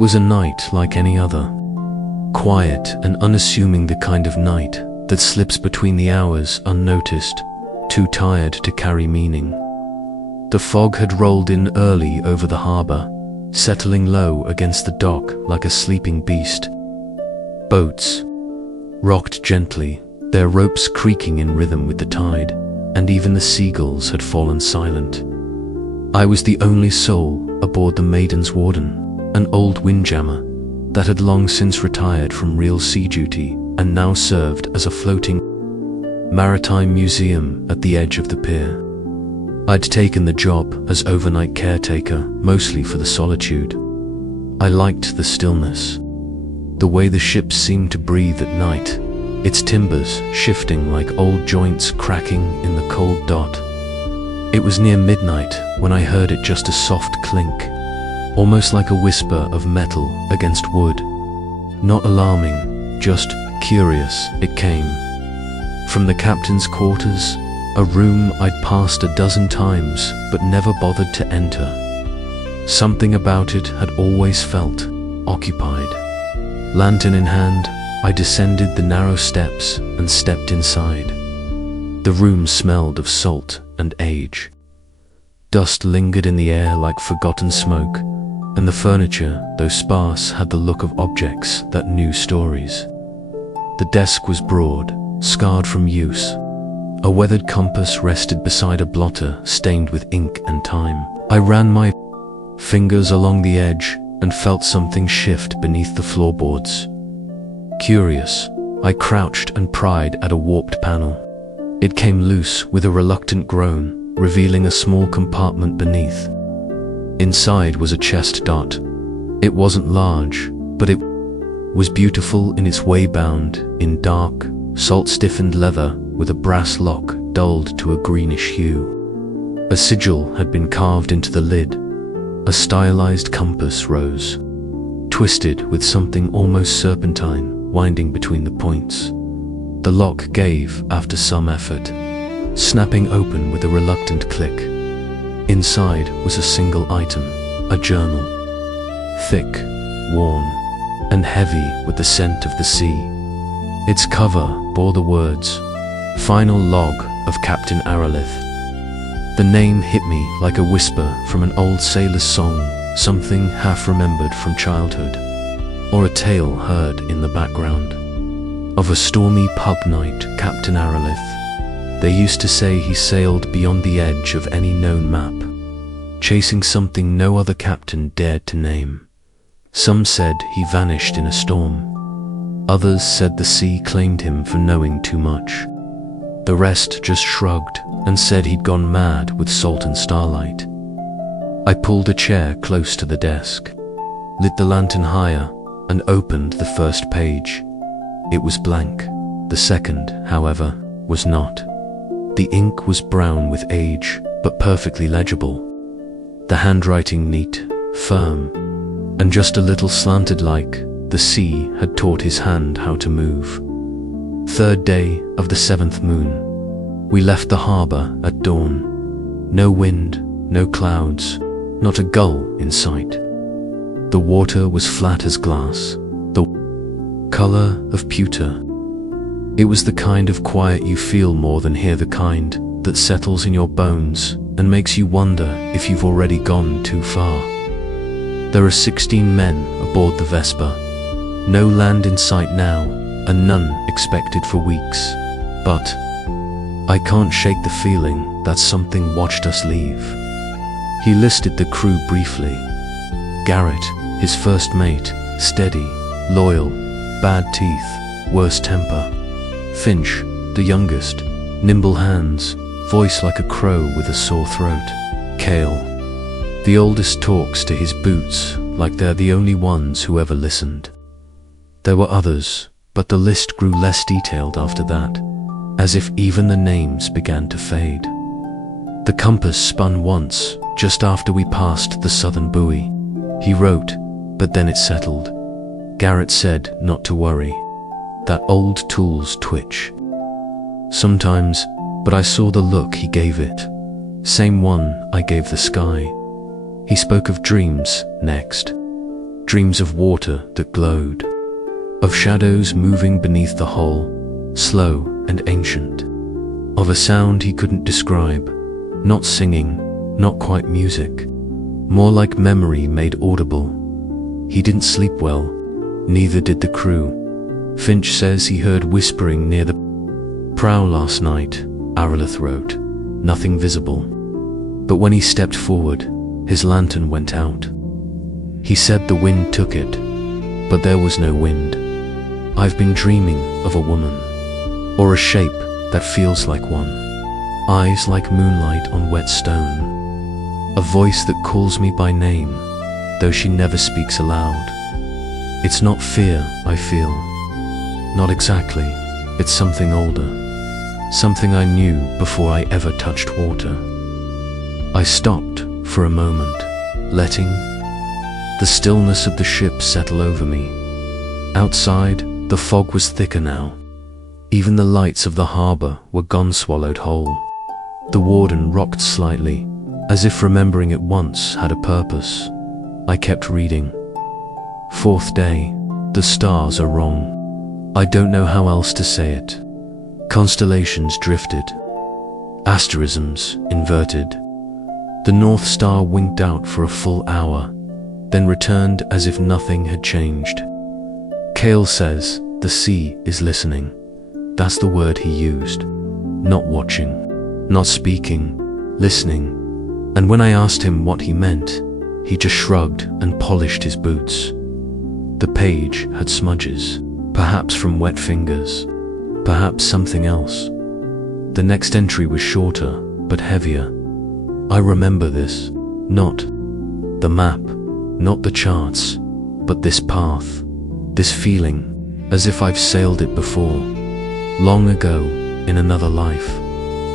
was a night like any other. Quiet and unassuming, the kind of night that slips between the hours unnoticed, too tired to carry meaning. The fog had rolled in early over the harbor, settling low against the dock like a sleeping beast. Boats rocked gently, their ropes creaking in rhythm with the tide, and even the seagulls had fallen silent. I was the only soul aboard the Maiden's Warden, an old windjammer that had long since retired from real sea duty and now served as a floating maritime museum at the edge of the pier. I'd taken the job as overnight caretaker, mostly for the solitude. I liked the stillness, the way the ship seemed to breathe at night, its timbers shifting like old joints cracking in the cold dot. It was near midnight when I heard it, just a soft clink, almost like a whisper of metal against wood. Not alarming, just curious. It came from the captain's quarters, a room I'd passed a dozen times but never bothered to enter. Something about it had always felt occupied. Lantern in hand, I descended the narrow steps and stepped inside. The room smelled of salt and age. Dust lingered in the air like forgotten smoke, and the furniture, though sparse, had the look of objects that knew stories. The desk was broad, scarred from use. A weathered compass rested beside a blotter stained with ink and time. I ran my fingers along the edge and felt something shift beneath the floorboards. Curious, I crouched and pried at a warped panel. It came loose with a reluctant groan, revealing a small compartment beneath. Inside was a chest dot. It wasn't large, but it was beautiful in its way, bound in dark, salt-stiffened leather with a brass lock dulled to a greenish hue. A sigil had been carved into the lid. A stylized compass rose, twisted with something almost serpentine winding between the points. The lock gave after some effort, snapping open with a reluctant click. Inside was a single item, a journal, thick, worn, and heavy with the scent of the sea. Its cover bore the words, "Final Log of Captain Aralith." The name hit me like a whisper from an old sailor's song, something half remembered from childhood, or a tale heard in the background. Of a stormy pub night, Captain Aralith. They used to say he sailed beyond the edge of any known map, chasing something no other captain dared to name. Some said he vanished in a storm. Others said the sea claimed him for knowing too much. The rest just shrugged and said he'd gone mad with salt and starlight. I pulled a chair close to the desk, lit the lantern higher, and opened the first page. It was blank. The second, however, was not. The ink was brown with age, but perfectly legible. The handwriting neat, firm, and just a little slanted, like the sea had taught his hand how to move. Third day of the 7th moon. We left the harbor at dawn. No wind, no clouds, not a gull in sight. The water was flat as glass, the color of pewter. It was the kind of quiet you feel more than hear, the kind that settles in your bones and makes you wonder if you've already gone too far. There are 16 men aboard the Vesper. No land in sight now, and none expected for weeks. But I can't shake the feeling that something watched us leave. He listed the crew briefly. Garrett, his first mate, steady, loyal, bad teeth, worse temper. Finch, the youngest, nimble hands, voice like a crow with a sore throat. Cale, the oldest, talks to his boots like they're the only ones who ever listened. There were others, but the list grew less detailed after that, as if even the names began to fade. The compass spun once, just after we passed the southern buoy. He wrote, but then it settled. Garrett said not to worry, that old tool's twitch. Sometimes, but I saw the look he gave it. Same one I gave the sky. He spoke of dreams next. dreams of water that glowed, of shadows moving beneath the hull, slow and ancient, of a sound he couldn't describe, not singing, not quite music, more like memory made audible. He didn't sleep well, neither did the crew. Finch says he heard whispering near the prow last night, Aralith wrote, nothing visible. But when he stepped forward, his lantern went out. He said the wind took it, but there was no wind. I've been dreaming of a woman, or a shape that feels like one, eyes like moonlight on wet stone, a voice that calls me by name, though she never speaks aloud. It's not fear I feel, not exactly, it's something older, something I knew before I ever touched water. I stopped for a moment, letting the stillness of the ship settle over me. Outside, the fog was thicker now. Even the lights of the harbor were gone, swallowed whole. The warden rocked slightly, as if remembering it once had a purpose. I kept reading. Fourth day, the stars are wrong. I don't know how else to say it. Constellations drifted. Asterisms inverted. The North Star winked out for a full hour, then returned as if nothing had changed. Cale says the sea is listening. That's the word he used. Not watching, not speaking, listening. And when I asked him what he meant, he just shrugged and polished his boots. The page had smudges, perhaps from wet fingers, perhaps something else. The next entry was shorter, but heavier. I remember this, not the map, not the charts, but this path, this feeling, as if I've sailed it before, long ago, in another life,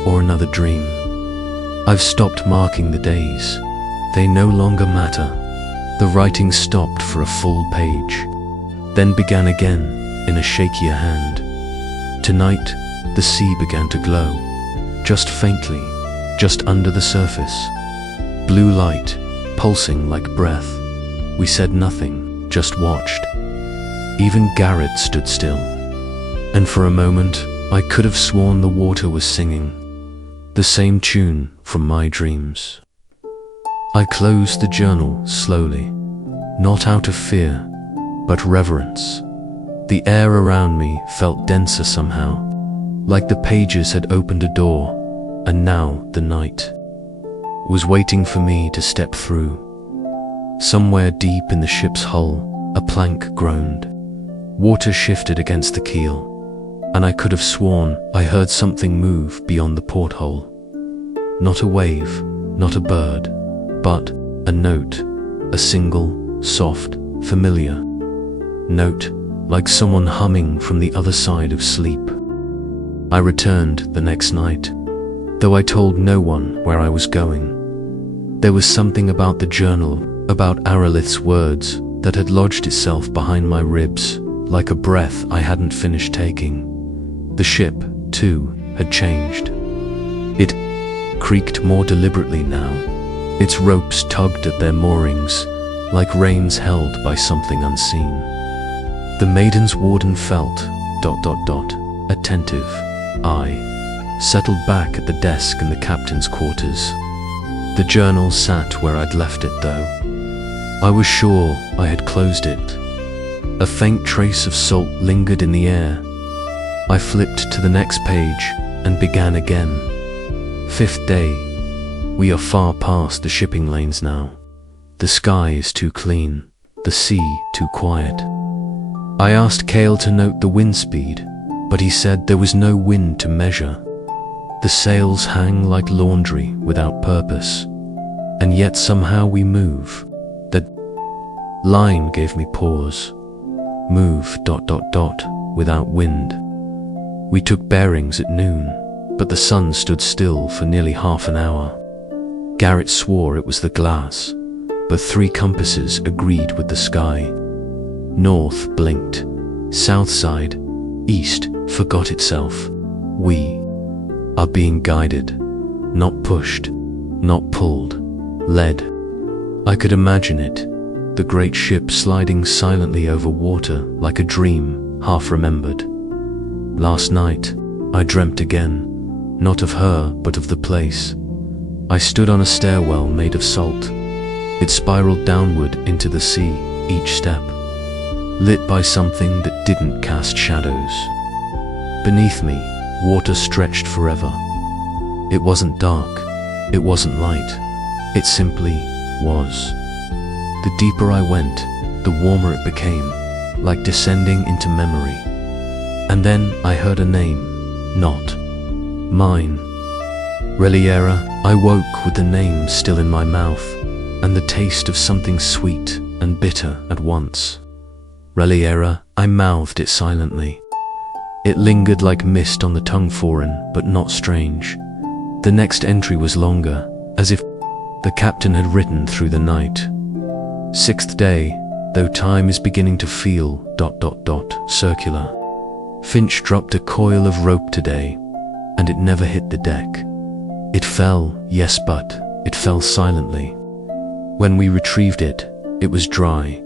or another dream. I've stopped marking the days. They no longer matter. The writing stopped for a full page, then began again in a shakier hand. Tonight, the sea began to glow, just faintly, just under the surface. Blue light, pulsing like breath. We said nothing, just watched. Even Garrett stood still. And for a moment, I could have sworn the water was singing, the same tune from my dreams. I closed the journal slowly, not out of fear, but reverence. The air around me felt denser somehow, like the pages had opened a door, and now the night was waiting for me to step through. Somewhere deep in the ship's hull, a plank groaned. Water shifted against the keel, and I could have sworn I heard something move beyond the porthole. Not a wave, not a bird, but a note, a single, soft, familiar note, like someone humming from the other side of sleep. I returned the next night, though I told no one where I was going. There was something about the journal, about Aralith's words, that had lodged itself behind my ribs, like a breath I hadn't finished taking. The ship, too, had changed. It creaked more deliberately now. Its ropes tugged at their moorings, like reins held by something unseen. The maiden's warden felt, ... attentive. I settled back at the desk in the captain's quarters. The journal sat where I'd left it, though. I was sure I had closed it. A faint trace of salt lingered in the air. I flipped to the next page and began again. Fifth day. We are far past the shipping lanes now. The sky is too clean, the sea too quiet. I asked Cale to note the wind speed, but he said there was no wind to measure. The sails hang like laundry without purpose, and yet somehow we move. That line gave me pause. Move ... without wind. We took bearings at noon, but the sun stood still for nearly half an hour. Garrett swore it was the glass, but 3 compasses agreed with the sky. North blinked, south sighed, east forgot itself. We are being guided, not pushed, not pulled, led. I could imagine it, the great ship sliding silently over water like a dream half remembered. Last night, I dreamt again, not of her, but of the place. I stood on a stairwell made of salt. It spiraled downward into the sea, each step, lit by something that didn't cast shadows. Beneath me, water stretched forever. It wasn't dark, it wasn't light, it simply was. The deeper I went, the warmer it became, like descending into memory. And then I heard a name, not mine. Reliera. I woke with the name still in my mouth, and the taste of something sweet and bitter at once. Reliera. I mouthed it silently. It lingered like mist on the tongue, foreign but not strange. The next entry was longer, as if the captain had written through the night. 6th day, though time is beginning to feel ... circular. Finch dropped a coil of rope today, and it never hit the deck. It fell, yes, but it fell silently. When we retrieved it, it was dry.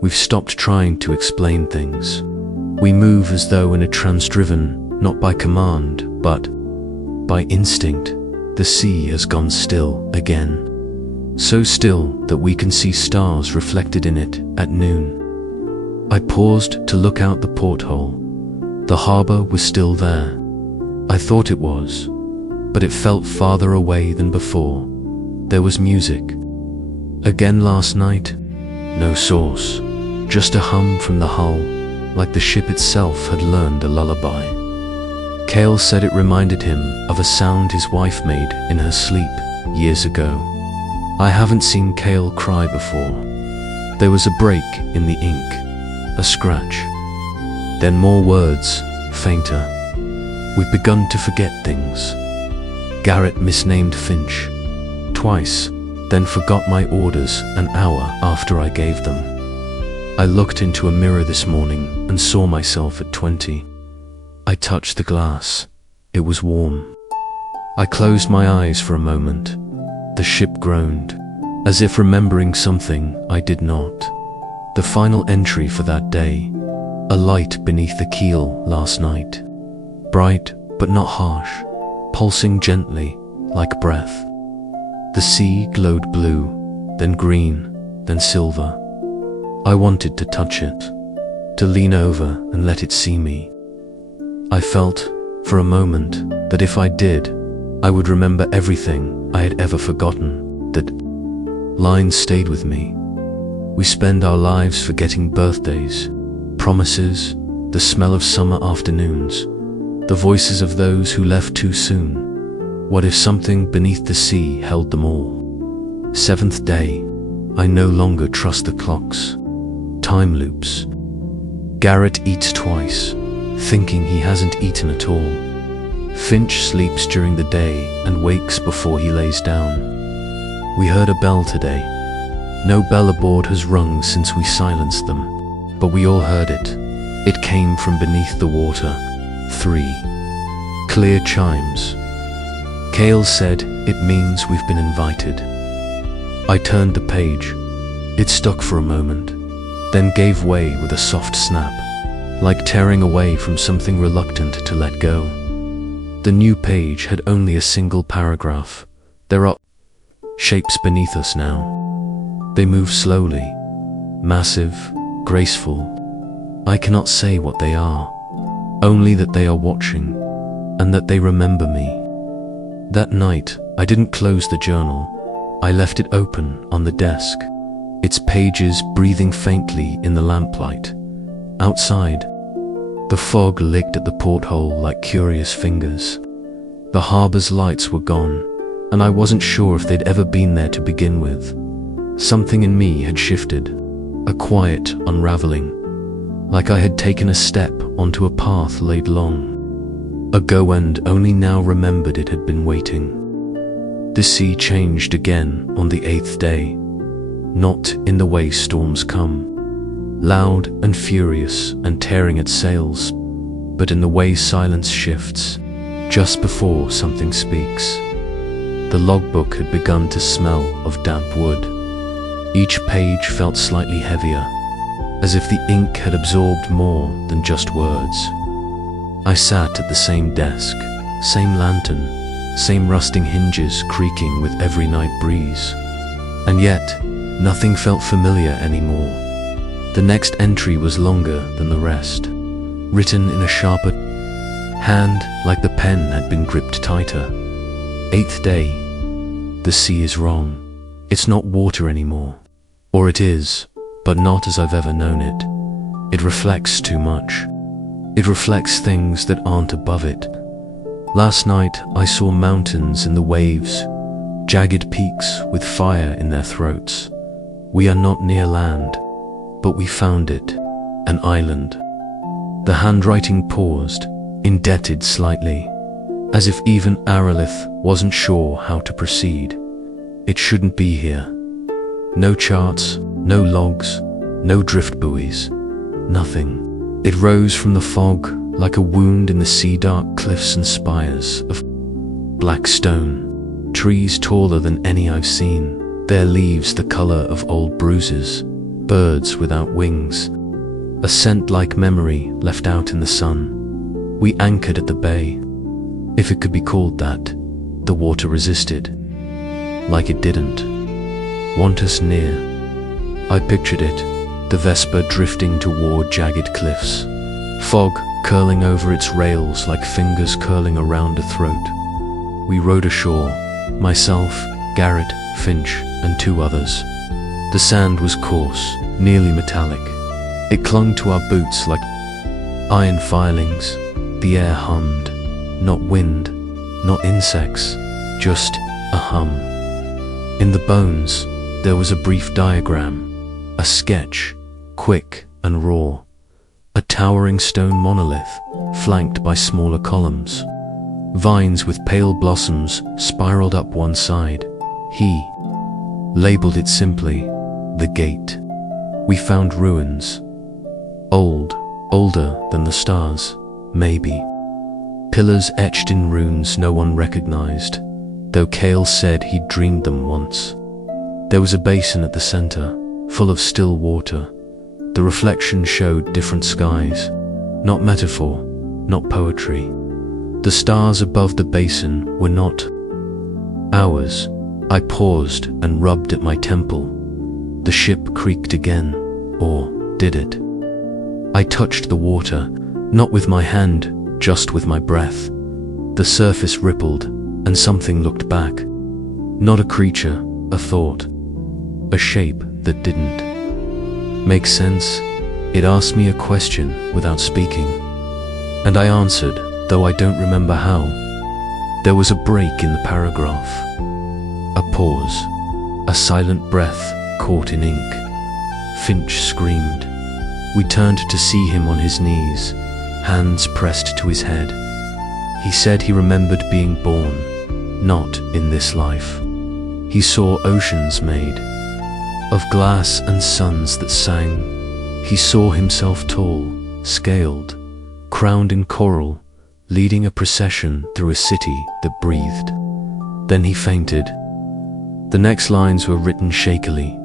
We've stopped trying to explain things. We move as though in a trance driven, not by command, but by instinct. The sea has gone still again. So still that we can see stars reflected in it at noon. I paused to look out the porthole. The harbor was still there. I thought it was, but it felt farther away than before. There was music. Again last night, no source, just a hum from the hull, like the ship itself had learned a lullaby. Cale said it reminded him of a sound his wife made in her sleep years ago. I haven't seen Cale cry before. There was a break in the ink, a scratch. Then more words, fainter. We've begun to forget things. Garrett misnamed Finch twice, then forgot my orders an hour after I gave them. I looked into a mirror this morning and saw myself at 20. I touched the glass. It was warm. I closed my eyes for a moment. The ship groaned, as if remembering something I did not. The final entry for that day, a light beneath the keel last night. Bright, but not harsh, pulsing gently, like breath. The sea glowed blue, then green, then silver. I wanted to touch it, to lean over and let it see me. I felt, for a moment, that if I did, I would remember everything I had ever forgotten. That line stayed with me. We spend our lives forgetting birthdays, promises, the smell of summer afternoons, the voices of those who left too soon. What if something beneath the sea held them all? 7th day, I no longer trust the clocks. Time loops. Garrett eats twice, thinking he hasn't eaten at all. Finch sleeps during the day and wakes before he lays down. We heard a bell today. No bell aboard has rung since we silenced them, but we all heard it. It came from beneath the water. 3 clear chimes. Cale said it means we've been invited. I turned the page. It stuck for a moment, then gave way with a soft snap, like tearing away from something reluctant to let go. The new page had only a single paragraph. There are shapes beneath us now. They move slowly, massive, graceful. I cannot say what they are, only that they are watching, and that they remember me. That night, I didn't close the journal. I left it open on the desk, its pages breathing faintly in the lamplight. Outside, the fog licked at the porthole like curious fingers. The harbor's lights were gone, and I wasn't sure if they'd ever been there to begin with. Something in me had shifted, a quiet unraveling, like I had taken a step onto a path laid long ago and only now remembered it had been waiting. The sea changed again on the 8th day, not in the way storms come, loud and furious and tearing at sails, but in the way silence shifts, just before something speaks. The logbook had begun to smell of damp wood. Each page felt slightly heavier, as if the ink had absorbed more than just words. I sat at the same desk, same lantern, same rusting hinges creaking with every night breeze. And yet, nothing felt familiar anymore. The next entry was longer than the rest, written in a sharper hand, like the pen had been gripped tighter. 8th day. The sea is wrong. It's not water anymore. Or it is, but not as I've ever known it. It reflects too much. It reflects things that aren't above it. Last night I saw mountains in the waves, jagged peaks with fire in their throats. We are not near land, but we found it, an island. The handwriting paused, indented slightly, as if even Aralith wasn't sure how to proceed. It shouldn't be here. No charts, no logs, no drift buoys, nothing. It rose from the fog like a wound in the sea-dark cliffs and spires of black stone. Trees taller than any I've seen, their leaves the color of old bruises, birds without wings, a scent like memory left out in the sun. We anchored at the bay. If it could be called that, the water resisted, like it didn't want us near. I pictured it, the Vesper drifting toward jagged cliffs, fog curling over its rails like fingers curling around a throat. We rowed ashore, myself, Garrett, Finch, and 2 others. The sand was coarse, nearly metallic. It clung to our boots like iron filings. The air hummed, not wind, not insects, just a hum. In the bones, there was a brief diagram, a sketch, quick and raw. A towering stone monolith, flanked by smaller columns. Vines with pale blossoms spiraled up one side. He labeled it simply, the gate. We found ruins. Old, older than the stars, maybe. Pillars etched in runes no one recognized, though Cale said he'd dreamed them once. There was a basin at the center, full of still water. The reflection showed different skies, not metaphor, not poetry. The stars above the basin were not ours. I paused and rubbed at my temple. The ship creaked again, or did it? I touched the water, not with my hand, just with my breath. The surface rippled, and something looked back. Not a creature, a thought, a shape that didn't make sense. It asked me a question without speaking, and I answered, though I don't remember how. There was a break in the paragraph, a pause, a silent breath caught in ink. Finch screamed. We turned to see him on his knees, hands pressed to his head. He said he remembered being born, not in this life. He saw oceans made of glass and suns that sang. He saw himself tall, scaled, crowned in coral, leading a procession through a city that breathed. Then he fainted. The next lines were written shakily.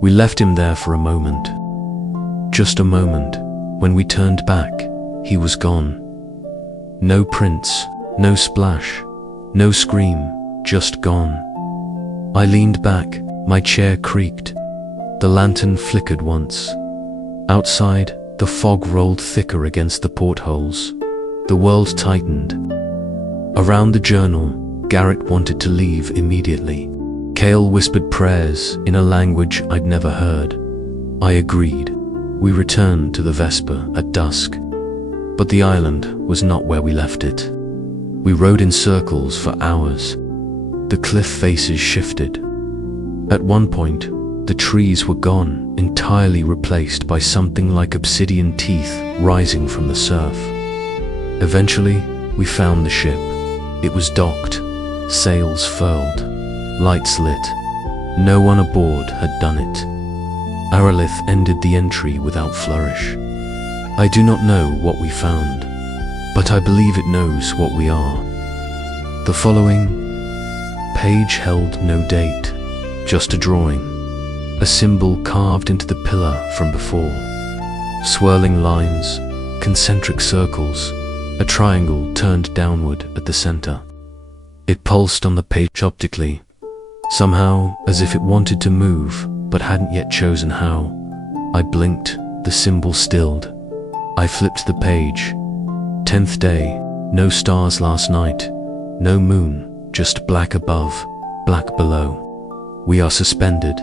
We left him there for a moment. Just a moment. When we turned back, he was gone. No prints, no splash, no scream, just gone. I leaned back, my chair creaked. The lantern flickered once. Outside, the fog rolled thicker against the portholes. The world tightened. Around the journal, Garrett wanted to leave immediately. Cale whispered prayers in a language I'd never heard. I agreed. We returned to the Vesper at dusk. But the island was not where we left it. We rode in circles for hours. The cliff faces shifted. At one point, the trees were gone, entirely replaced by something like obsidian teeth rising from the surf. Eventually, we found the ship. It was docked, sails furled, lights lit. No one aboard had done it. Aralith ended the entry without flourish. I do not know what we found, but I believe it knows what we are. The following page held no date, just a drawing. a symbol carved into the pillar from before. Swirling lines, concentric circles, a triangle turned downward at the center. It pulsed on the page optically, somehow as if it wanted to move but hadn't yet chosen how. I blinked, the symbol stilled. I flipped the page. 10th day, no stars last night, no moon, just black above, black below. We are suspended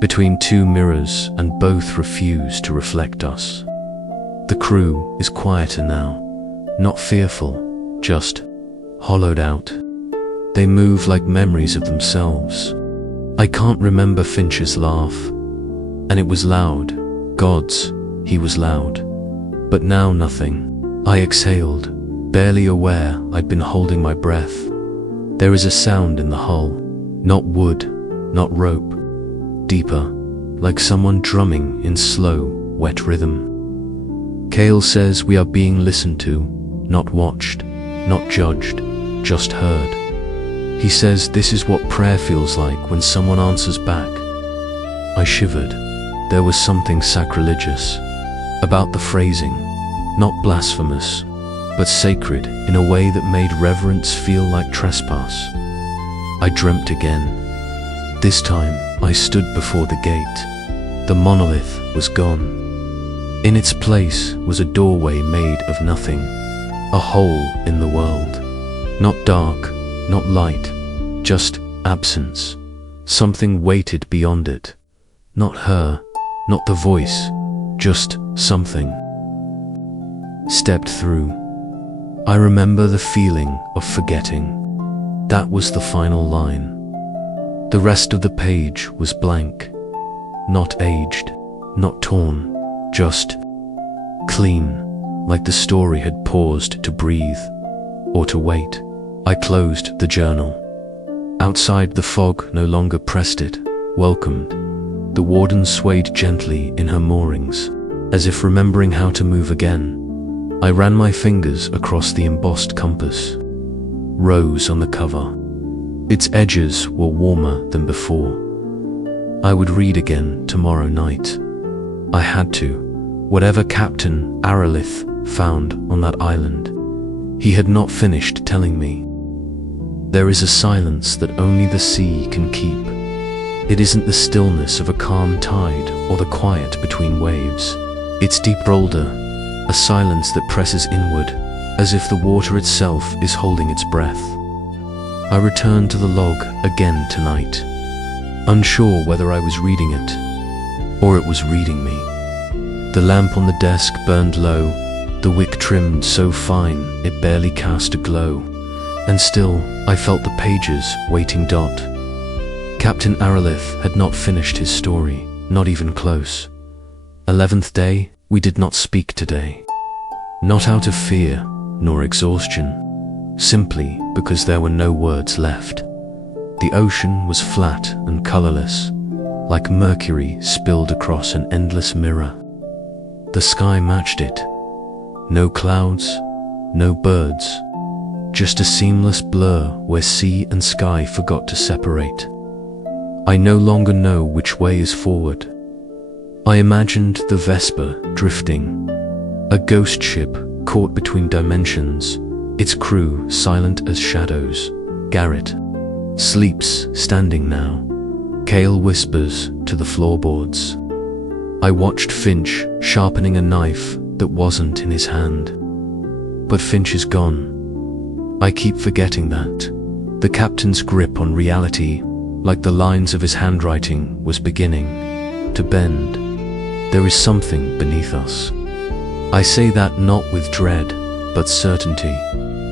between two mirrors and both refuse to reflect us. The crew is quieter now, not fearful, just hollowed out. They move like memories of themselves. I can't remember Finch's laugh, and it was loud. Gods, he was loud. But now nothing. I exhaled, barely aware I'd been holding my breath. There is a sound in the hull, not wood, not rope, deeper, like someone drumming in slow, wet rhythm. Cale says we are being listened to, not watched, not judged, just heard. He says this is what prayer feels like when someone answers back. I shivered. There was something sacrilegious about the phrasing, not blasphemous, but sacred in a way that made reverence feel like trespass. I dreamt again. This time I stood before the gate. The monolith was gone. In its place was a doorway made of nothing, a hole in the world. Not dark, not light, just absence. Something waited beyond it. Not her, not the voice, just something. Stepped through. I remember the feeling of forgetting. That was the final line. The rest of the page was blank. Not aged, not torn, just clean, like the story had paused to breathe or to wait. I closed the journal. Outside, the fog no longer pressed it, welcomed. The warden swayed gently in her moorings, as if remembering how to move again. I ran my fingers across the embossed compass. Rose on the cover. Its edges were warmer than before. I would read again tomorrow night. I had to. Whatever Captain Aralith found on that island, he had not finished telling me. There is a silence that only the sea can keep. It isn't the stillness of a calm tide or the quiet between waves. It's deeper, older, a silence that presses inward, as if the water itself is holding its breath. I returned to the log again tonight, unsure whether I was reading it, or it was reading me. The lamp on the desk burned low, the wick trimmed so fine it barely cast a glow, and still I felt the pages waiting dot. Captain Aralith had not finished his story, not even close. 11th day, we did not speak today. Not out of fear, nor exhaustion, simply because there were no words left. The ocean was flat and colorless, like mercury spilled across an endless mirror. The sky matched it. No clouds, no birds, just a seamless blur where sea and sky forgot to separate. I no longer know which way is forward. I imagined the Vesper drifting, a ghost ship caught between dimensions, its crew silent as shadows. Garrett sleeps standing now. Cale whispers to the floorboards. I watched Finch sharpening a knife that wasn't in his hand. But Finch is gone. I keep forgetting that. The captain's grip on reality, like the lines of his handwriting, was beginning to bend. There is something beneath us. I say that not with dread, but certainty.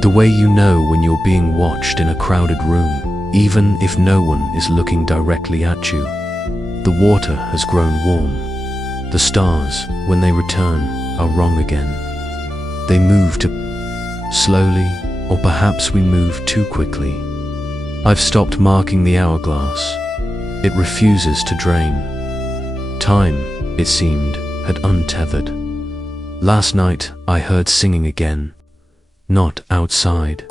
The way you know when you're being watched in a crowded room, even if no one is looking directly at you. The water has grown warm. The stars, when they return, are wrong again. They move too slowly, or perhaps we move too quickly. I've stopped marking the hourglass. It refuses to drain. Time, it seemed, had untethered. Last night I heard singing again. Not outside.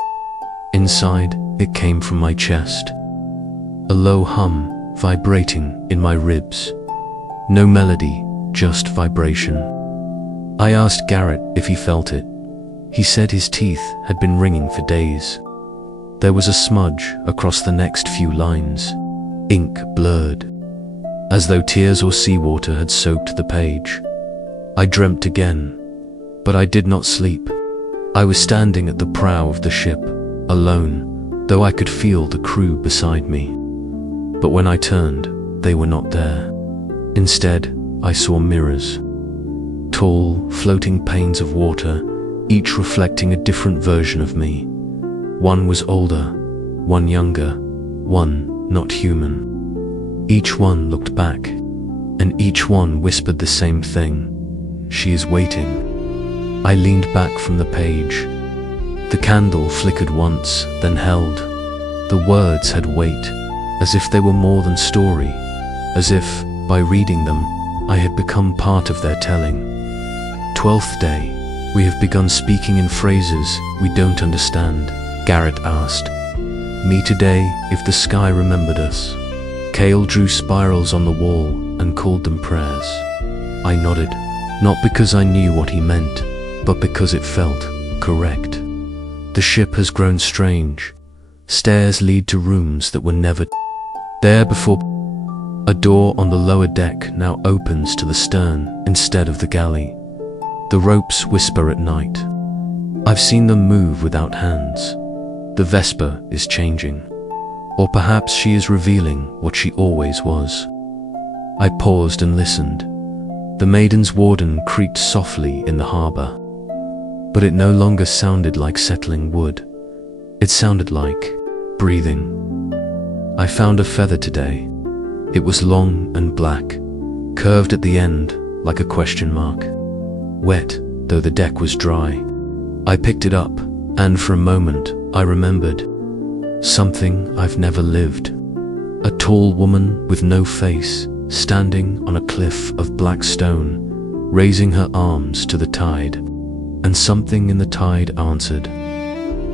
Inside, it came from my chest. A low hum vibrating in my ribs. No melody, just vibration. I asked Garrett if he felt it. He said his teeth had been ringing for days. There was a smudge across the next few lines, ink blurred, as though tears or seawater had soaked the page. I dreamt again, but I did not sleep. I was standing at the prow of the ship, alone, though I could feel the crew beside me. But when I turned, they were not there. Instead, I saw mirrors. Tall, floating panes of water, each reflecting a different version of me. One was older, one younger, one not human. Each one looked back, and each one whispered the same thing. She is waiting. I leaned back from the page. The candle flickered once, then held. The words had weight, as if they were more than story, as if, by reading them, I had become part of their telling. 12th day, we have begun speaking in phrases we don't understand, Garrett asked. Me today, if the sky remembered us. Cale drew spirals on the wall and called them prayers. I nodded, not because I knew what he meant, but because it felt correct. The ship has grown strange. Stairs lead to rooms that were never there before. A door on the lower deck now opens to the stern instead of the galley. The ropes whisper at night. I've seen them move without hands. The Vesper is changing. Or perhaps she is revealing what she always was. I paused and listened. The Maiden's warden creaked softly in the harbor. But it no longer sounded like settling wood. It sounded like breathing. I found a feather today. It was long and black, curved at the end like a question mark. Wet, though the deck was dry. I picked it up, and for a moment I remembered something I've never lived. A tall woman with no face, standing on a cliff of black stone, raising her arms to the tide. And something in the tide answered.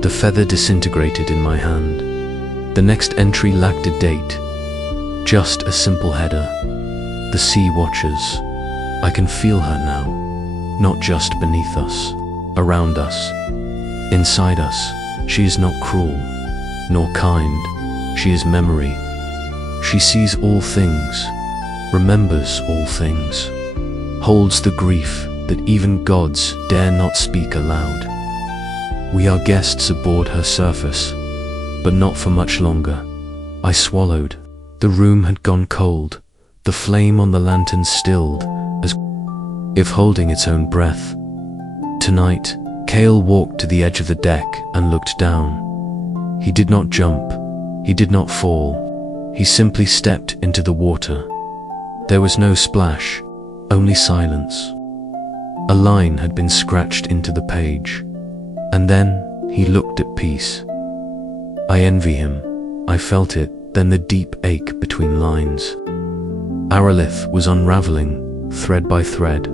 The feather disintegrated in my hand. The next entry lacked a date. Just a simple header. The sea watchers. I can feel her now. Not just beneath us, around us, inside us. She is not cruel, nor kind. She is memory. She sees all things, remembers all things, holds the grief that even gods dare not speak aloud. We are guests aboard her surface, but not for much longer. I swallowed. The room had gone cold, the flame on the lantern stilled, as if holding its own breath. Tonight, Cale walked to the edge of the deck and looked down. He did not jump, he did not fall, he simply stepped into the water. There was no splash, only silence. A line had been scratched into the page, and then he looked at peace. I envy him. I felt it, then the deep ache between lines. Aralith was unraveling, thread by thread,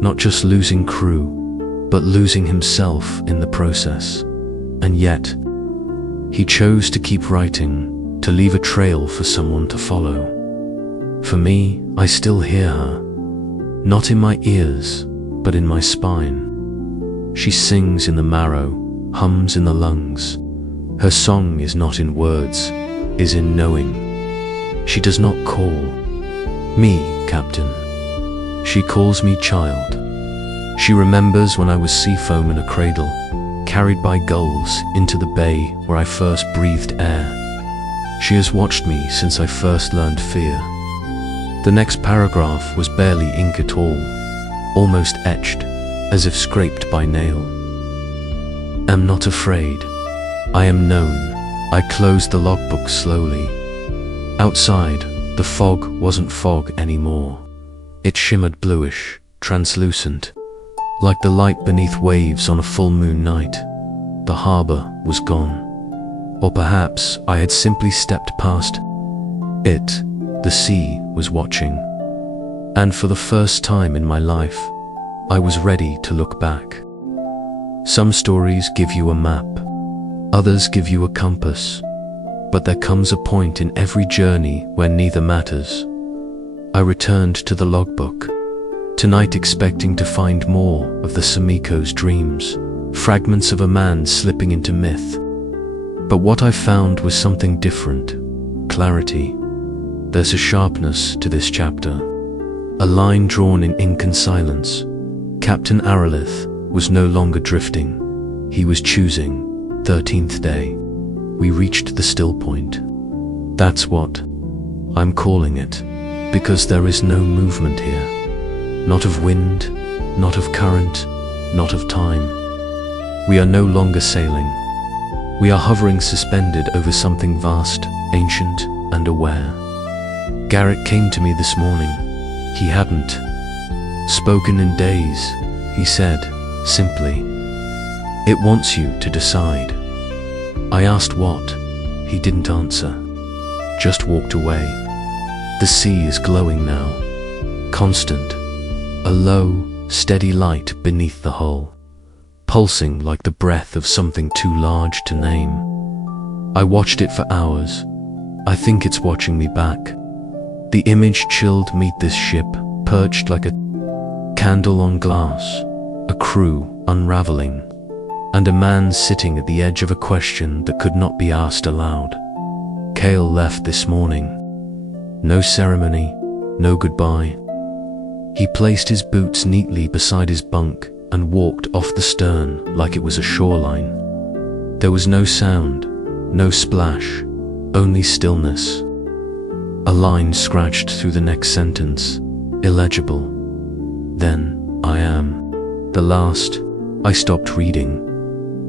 not just losing crew, but losing himself in the process. And yet, he chose to keep writing, to leave a trail for someone to follow. For me, I still hear her, not in my ears, but in my spine. She sings in the marrow, hums in the lungs. Her song is not in words, is in knowing. She does not call me Captain. She calls me child. She remembers when I was sea foam in a cradle, carried by gulls into the bay where I first breathed air. She has watched me since I first learned fear. The next paragraph was barely ink at all, almost etched, as if scraped by nail. Am not afraid. I am known. I closed the logbook slowly. Outside, the fog wasn't fog anymore. It shimmered bluish, translucent, like the light beneath waves on a full moon night. The harbor was gone. Or perhaps I had simply stepped past it. The sea was watching. And for the first time in my life, I was ready to look back. Some stories give you a map, others give you a compass, but there comes a point in every journey where neither matters. I returned to the logbook, tonight expecting to find more of the Samiko's dreams, fragments of a man slipping into myth. But what I found was something different. Clarity. There's a sharpness to this chapter. A line drawn in ink and silence. Captain Aralith was no longer drifting. He was choosing. 13th day. We reached the still point. That's what I'm calling it, because there is no movement here. Not of wind, not of current, not of time. We are no longer sailing. We are hovering suspended over something vast, ancient, and aware. Garrett came to me this morning. He hadn't spoken in days. He said, simply, "It wants you to decide." I asked what. He didn't answer. Just walked away. The sea is glowing now. Constant. A low, steady light beneath the hull, pulsing like the breath of something too large to name. I watched it for hours. I think it's watching me back. The image chilled meet this ship, perched like a candle on glass, a crew unraveling, and a man sitting at the edge of a question that could not be asked aloud. Cale left this morning. No ceremony, no goodbye. He placed his boots neatly beside his bunk and walked off the stern like it was a shoreline. There was no sound, no splash, only stillness. A line scratched through the next sentence, illegible. Then, I am. The last, I stopped reading.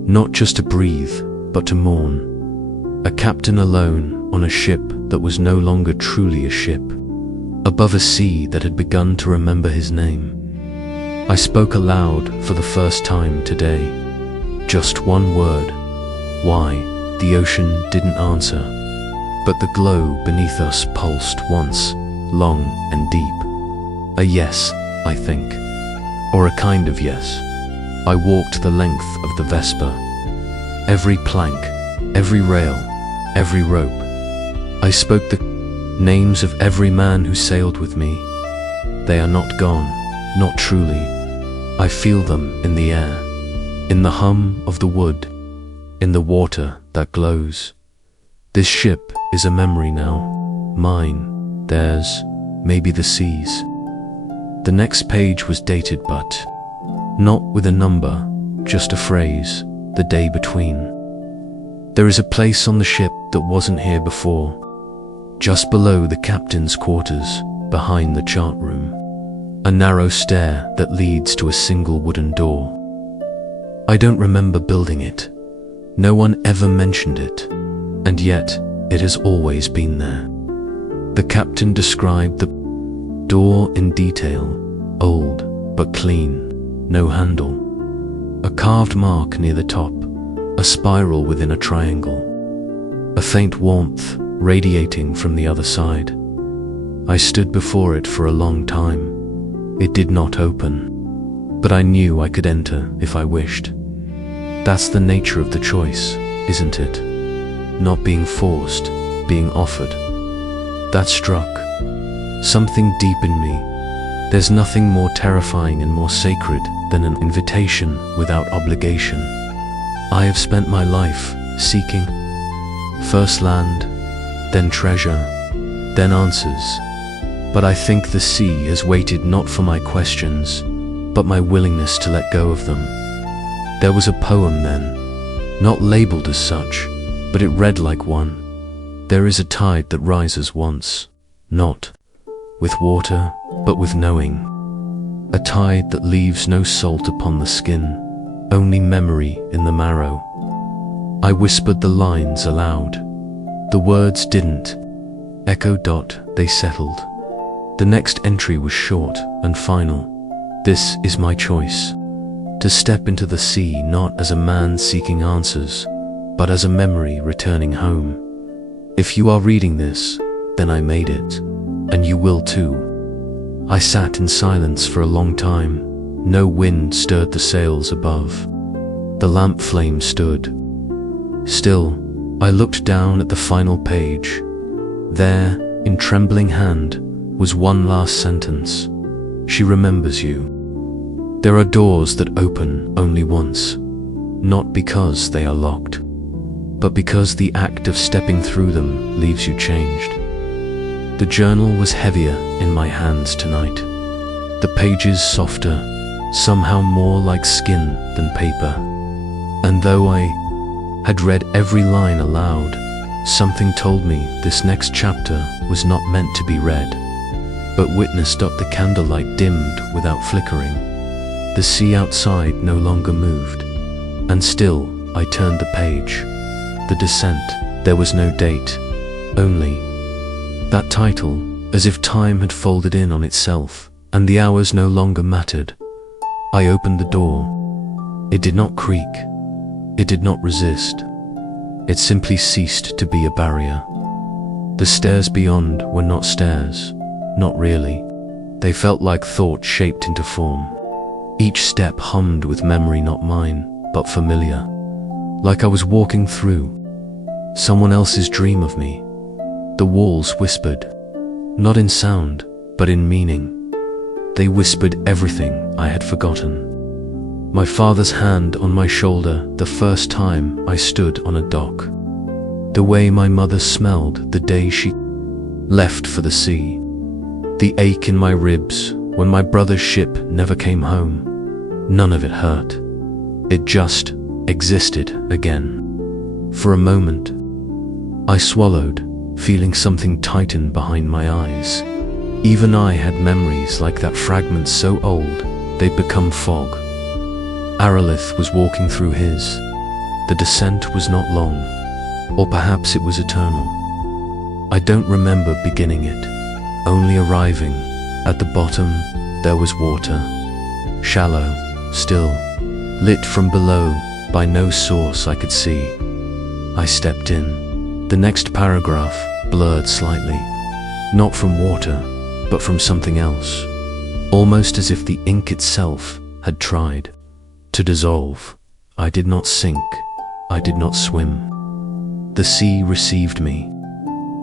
Not just to breathe, but to mourn. A captain alone on a ship that was no longer truly a ship. Above a sea that had begun to remember his name. I spoke aloud for the first time today. Just one word. Why? The ocean didn't answer. But the glow beneath us pulsed once, long and deep. A yes, I think. Or a kind of yes. I walked the length of the Vesper. Every plank, every rail, every rope. I spoke the names of every man who sailed with me. They are not gone, not truly. I feel them in the air, in the hum of the wood, in the water that glows. This ship is a memory now, mine, theirs, maybe the sea's. The next page was dated but not with a number, just a phrase, the day between. There is a place on the ship that wasn't here before. Just below the captain's quarters, behind the chart room. A narrow stair that leads to a single wooden door. I don't remember building it. No one ever mentioned it. And yet, it has always been there. The captain described the door in detail. Old, but clean. No handle. A carved mark near the top. A spiral within a triangle. A faint warmth radiating from the other side. I stood before it for a long time. It did not open, but I knew I could enter if I wished. That's the nature of the choice, isn't it? Not being forced, being offered. That struck something deep in me. There's nothing more terrifying and more sacred than an invitation without obligation. I have spent my life seeking first land, then treasure, then answers. But I think the sea has waited not for my questions, but my willingness to let go of them. There was a poem then, not labeled as such, but it read like one. There is a tide that rises once, not with water, but with knowing. A tide that leaves no salt upon the skin, only memory in the marrow. I whispered the lines aloud. The words didn't echo. They settled. The next entry was short and final. This is my choice. To step into the sea not as a man seeking answers, but as a memory returning home. If you are reading this, then I made it, and you will too. I sat in silence for a long time. No wind stirred the sails above. The lamp flame stood. Still, I looked down at the final page. There, in trembling hand, was one last sentence. She remembers you. There are doors that open only once, not because they are locked, but because the act of stepping through them leaves you changed. The journal was heavier in my hands tonight, the pages softer, somehow more like skin than paper. And though I had read every line aloud, something told me this next chapter was not meant to be read, but witnessed up the candlelight dimmed without flickering. The sea outside no longer moved, and still I turned the page. The descent, there was no date, only that title, as if time had folded in on itself, and the hours no longer mattered. I opened the door. It did not creak. It did not resist. It simply ceased to be a barrier. The stairs beyond were not stairs, not really. They felt like thought shaped into form. Each step hummed with memory not mine, but familiar. Like I was walking through someone else's dream of me. The walls whispered, not in sound, but in meaning. They whispered everything I had forgotten. My father's hand on my shoulder the first time I stood on a dock. The way my mother smelled the day she left for the sea. The ache in my ribs when my brother's ship never came home. None of it hurt. It just existed again. For a moment, I swallowed, feeling something tighten behind my eyes. Even I had memories like that, fragments so old they'd become fog. Aralith was walking through his. The descent was not long, or perhaps it was eternal. I don't remember beginning it, only arriving. At the bottom, there was water, shallow, still, lit from below by no source I could see. I stepped in. The next paragraph blurred slightly, not from water, but from something else, almost as if the ink itself had tried to dissolve. I did not sink. I did not swim. The sea received me.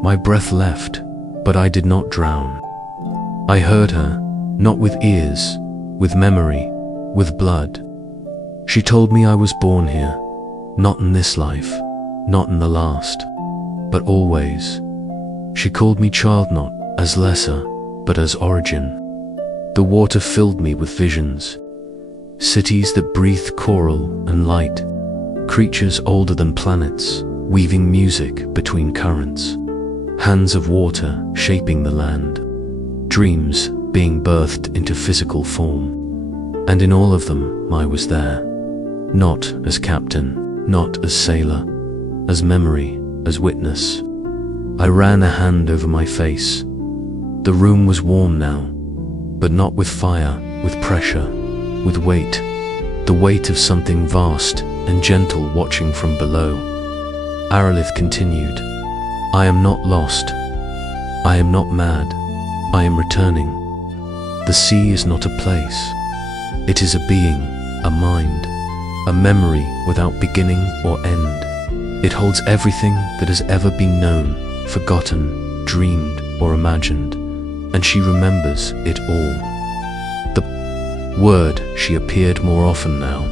My breath left, but I did not drown. I heard her, not with ears, with memory, with blood. She told me I was born here, not in this life, not in the last, but always. She called me child, not as lesser, but as origin. The water filled me with visions. Cities that breathed coral and light, creatures older than planets, weaving music between currents, hands of water shaping the land, dreams being birthed into physical form. And in all of them I was there, not as captain, not as sailor, as memory, as witness. I ran a hand over my face. The room was warm now, but not with fire, with pressure, with weight, the weight of something vast and gentle watching from below. Aralith continued, I am not lost. I am not mad. I am returning. The sea is not a place. It is a being, a mind, a memory without beginning or end. It holds everything that has ever been known, forgotten, dreamed, or imagined, and she remembers it all. Word, she appeared more often now,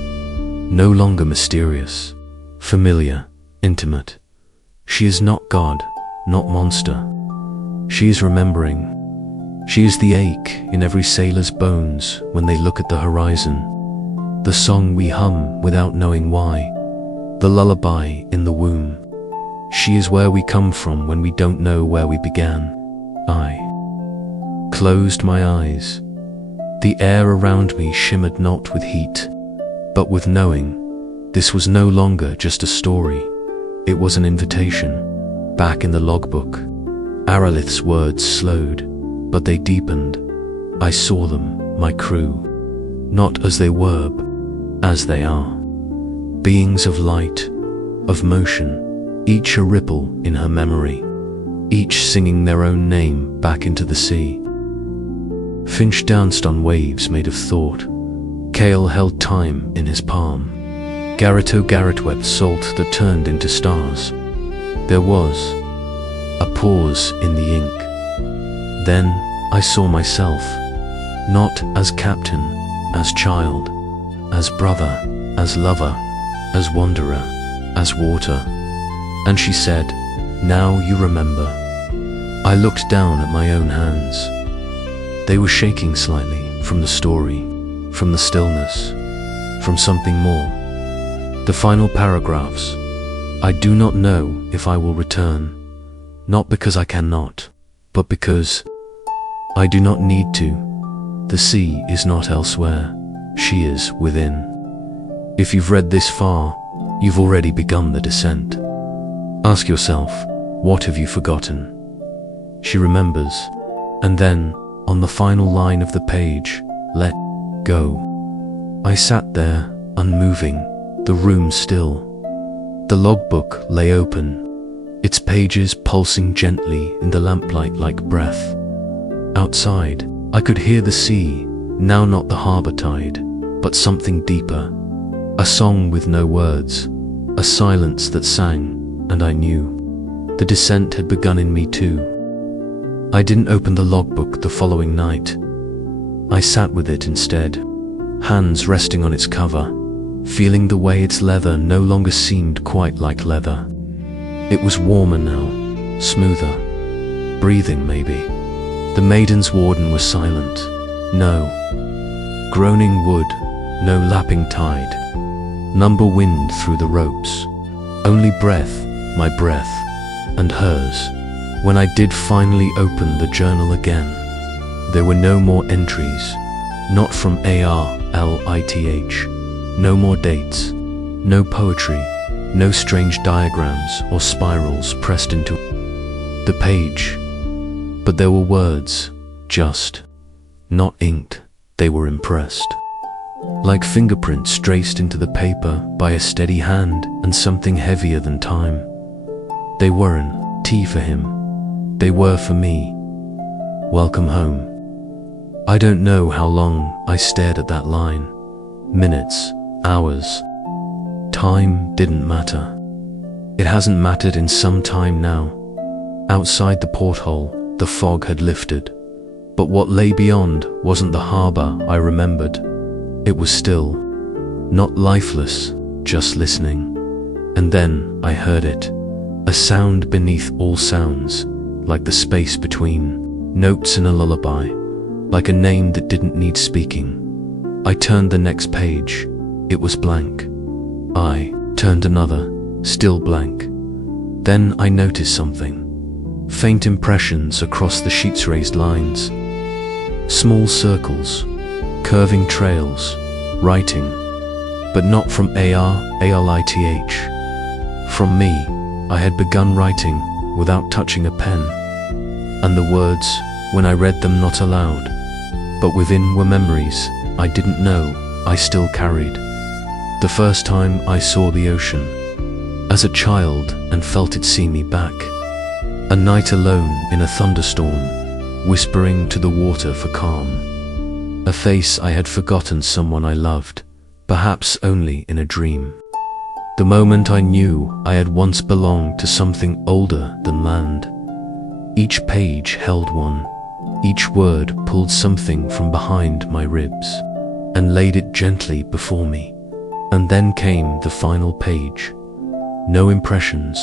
no longer mysterious, familiar, intimate. She is not God, not monster. She is remembering. She is the ache in every sailor's bones when they look at the horizon, the song we hum without knowing why, the lullaby in the womb. She is where we come from when we don't know where we began. I closed my eyes. The air around me shimmered not with heat, but with knowing. This was no longer just a story. It was an invitation. Back in the logbook, Aralith's words slowed, but they deepened. I saw them, my crew, not as they were, but as they are. Beings of light, of motion, each a ripple in her memory, each singing their own name back into the sea. Finch danced on waves made of thought. Kale held time in his palm. Garret wept salt that turned into stars. There was a pause in the ink. Then I saw myself, not as captain, as child, as brother, as lover, as wanderer, as water. And she said, "Now you remember." I looked down at my own hands. They were shaking slightly from the story, from the stillness, from something more. The final paragraphs. I do not know if I will return, not because I cannot, but because I do not need to. The sea is not elsewhere, she is within. If you've read this far, you've already begun the descent. Ask yourself, what have you forgotten? She remembers, and then, on the final line of the page, let go. I sat there, unmoving, the room still. The logbook lay open, its pages pulsing gently in the lamplight like breath. Outside, I could hear the sea, now not the harbor tide, but something deeper. A song with no words, a silence that sang, and I knew. The descent had begun in me too. I didn't open the logbook the following night. I sat with it instead, hands resting on its cover, feeling the way its leather no longer seemed quite like leather. It was warmer now, smoother, breathing maybe. The maiden's warden was silent. No groaning wood, no lapping tide, number wind through the ropes. Only breath, my breath, and hers. When I did finally open the journal again, there were no more entries, not from Arlith, no more dates, no poetry, no strange diagrams or spirals pressed into the page. But there were words, just, not inked, they were impressed. Like fingerprints traced into the paper by a steady hand and something heavier than time. They weren't tea for him, they were for me. Welcome home. I don't know how long I stared at that line. Minutes, hours. Time didn't matter. It hasn't mattered in some time now. Outside the porthole, the fog had lifted. But what lay beyond wasn't the harbor I remembered. It was still, not lifeless, just listening. And then I heard it, a sound beneath all sounds, like the space between notes in a lullaby, like a name that didn't need speaking. I turned the next page. It was blank. I turned another, still blank. Then I noticed something. Faint impressions across the sheet's raised lines. Small circles, curving trails, writing, but not from Arlith. From me, I had begun writing without touching a pen. And the words, when I read them not aloud, but within were memories I didn't know I still carried. The first time I saw the ocean, as a child, and felt it see me back. A night alone in a thunderstorm, whispering to the water for calm. A face I had forgotten, someone I loved, perhaps only in a dream. The moment I knew I had once belonged to something older than land. Each page held one, each word pulled something from behind my ribs, and laid it gently before me. And then came the final page. No impressions,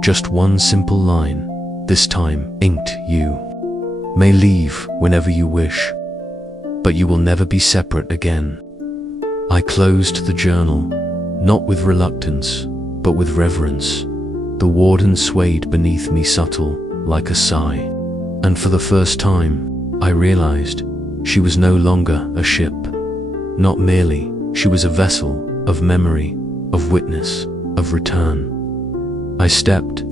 just one simple line, this time inked. You may leave whenever you wish, but you will never be separate again. I closed the journal, not with reluctance, but with reverence. The warden swayed beneath me, subtle, like a sigh. And for the first time, I realized she was no longer a ship. Not merely, she was a vessel of memory, of witness, of return. I stepped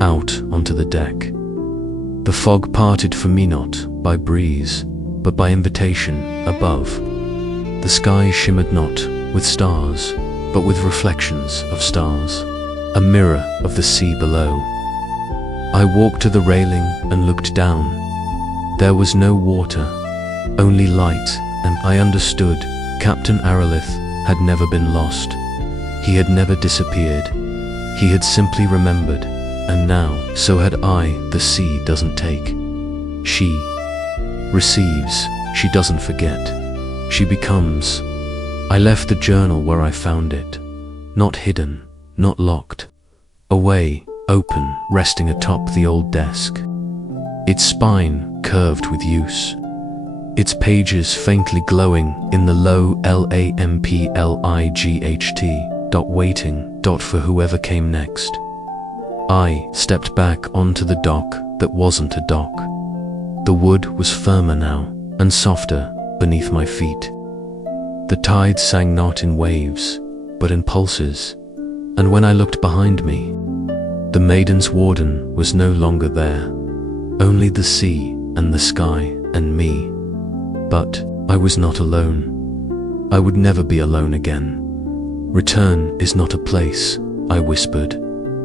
out onto the deck. The fog parted for me not by breeze, but by invitation above. The sky shimmered not with stars, but with reflections of stars, a mirror of the sea below. I walked to the railing and looked down. There was no water, only light, and I understood Captain Aralith had never been lost. He had never disappeared. He had simply remembered, and now, so had I. The sea doesn't take. She receives, she doesn't forget. She becomes. I left the journal where I found it. Not hidden, not locked. Away, open, resting atop the old desk. Its spine curved with use. Its pages faintly glowing in the low lamplight. Waiting. For whoever came next. I stepped back onto the dock that wasn't a dock. The wood was firmer now and softer beneath my feet. The tide sang not in waves, but in pulses, and when I looked behind me, the maiden's warden was no longer there, only the sea and the sky and me. But I was not alone. I would never be alone again. Return is not a place, I whispered.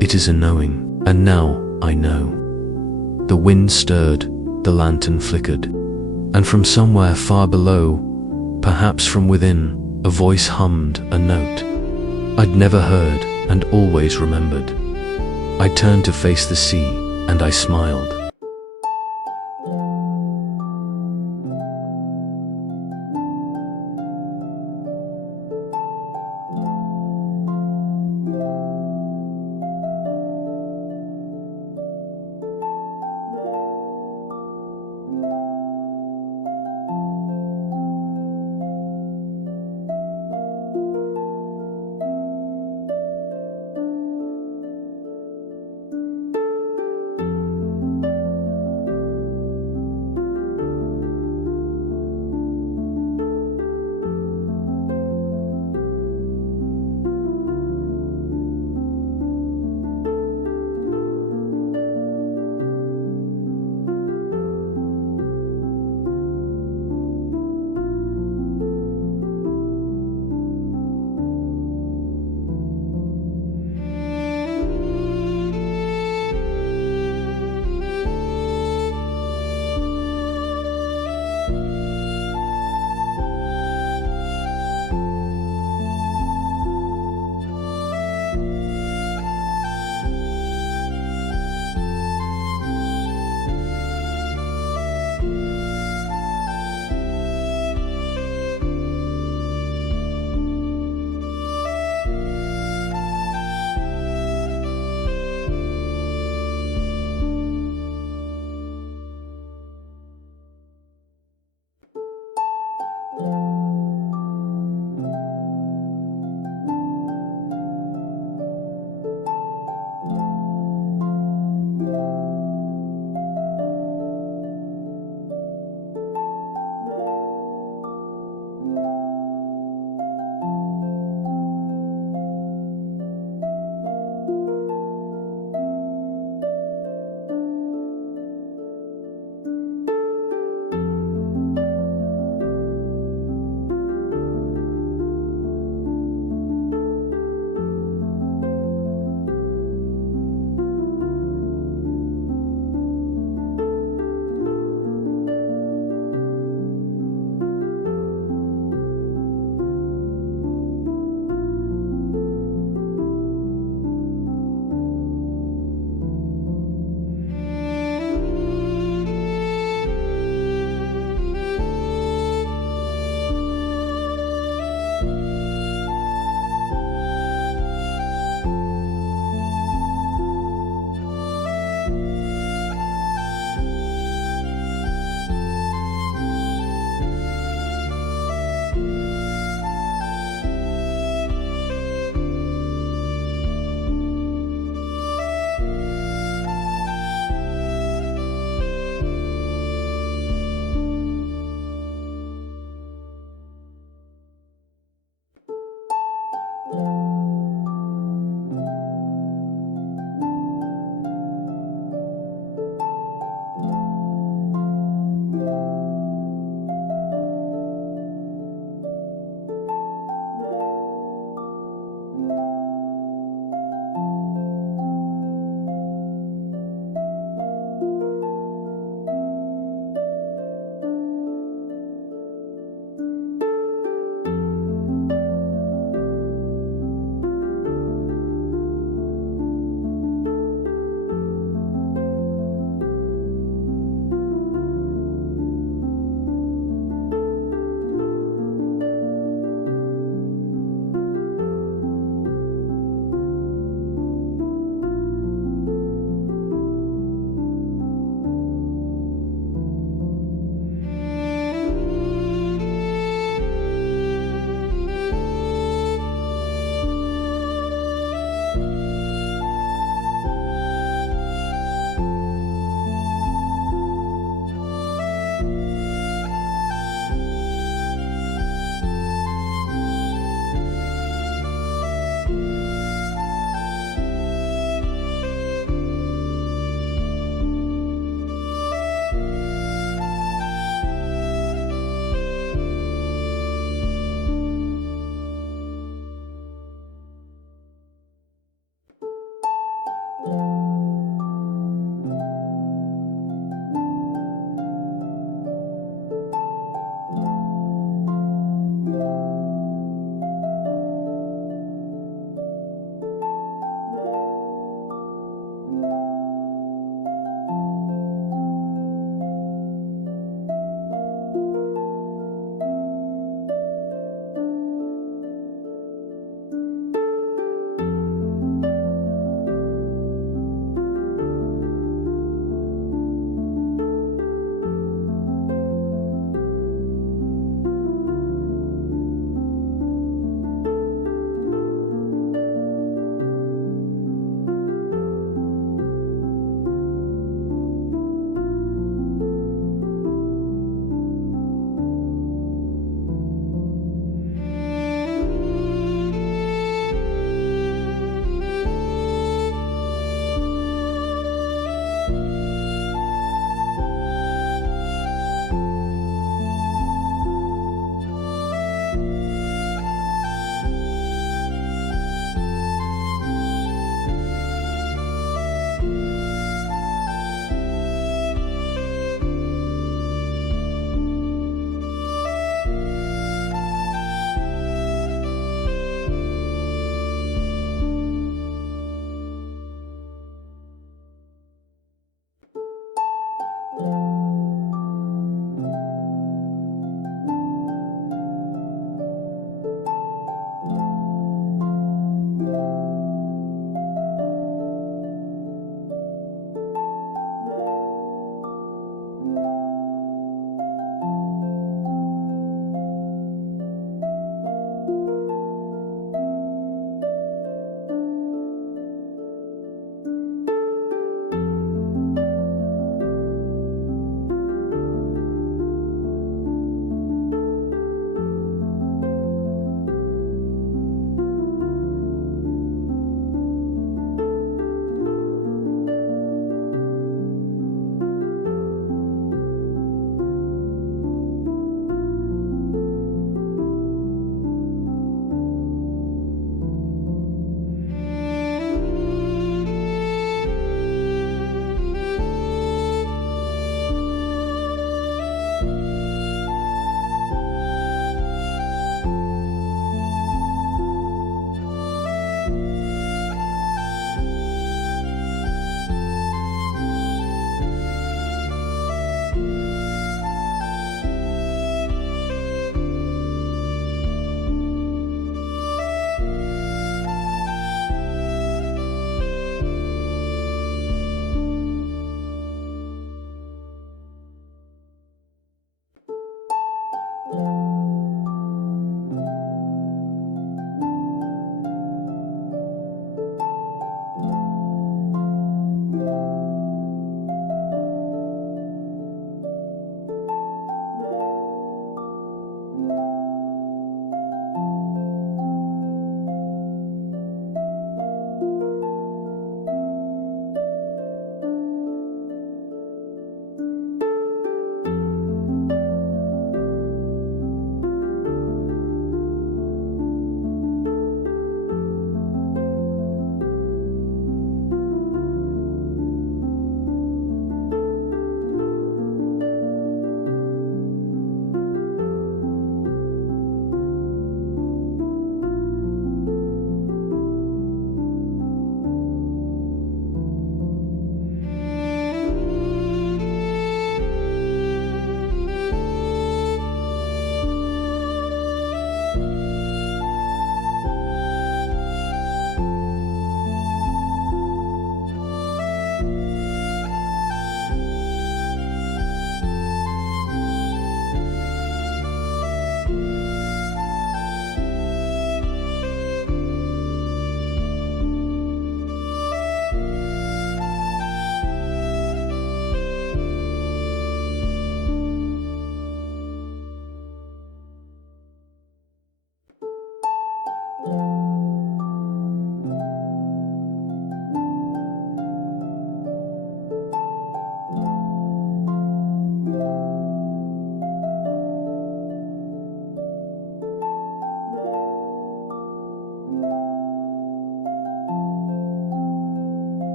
It is a knowing, and now I know. The wind stirred, the lantern flickered, and from somewhere far below, perhaps from within, a voice hummed a note I'd never heard and always remembered. I turned to face the sea, and I smiled.